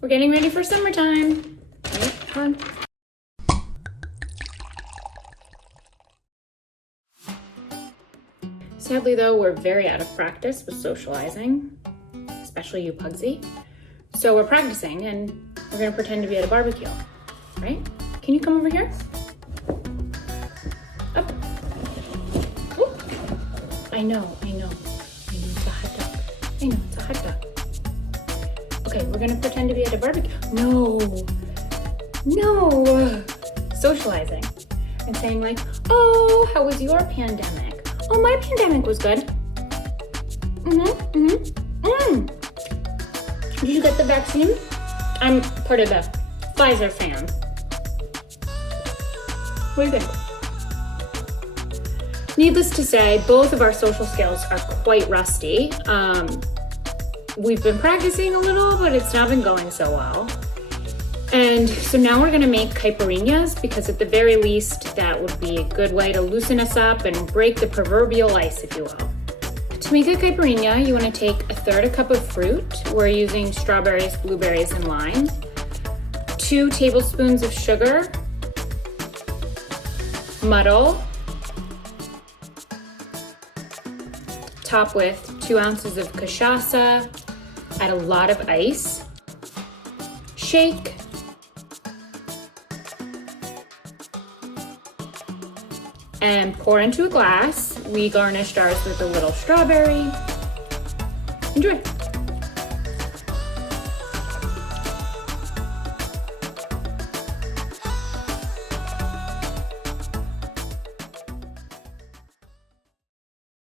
We're getting ready for summertime. Right, come on. Sadly though, we're very out of practice with socializing, especially you, Puggsy. So we're practicing and we're gonna pretend to be at a barbecue, right? Can you come over here? Up. Oop. I know, it's a hot dog. I know, it's a hot dog. Okay, we're gonna pretend to be at a barbecue. No, socializing and saying like, oh, how was your pandemic? Oh, my pandemic was good. Did you get the vaccine? I'm part of the Pfizer fam. What do you think? Needless to say, both of our social skills are quite rusty. We've been practicing a little, but it's not been going so well. And so now we're gonna make caipirinhas because at the very least, that would be a good way to loosen us up and break the proverbial ice, if you will. To make a caipirinha, you wanna take 1/3 cup of fruit. We're using strawberries, blueberries, and lime. 2 tablespoons of sugar. Muddle. Top with 2 ounces of cachaça. Add a lot of ice. Shake. And pour into a glass. We garnished ours with a little strawberry. Enjoy.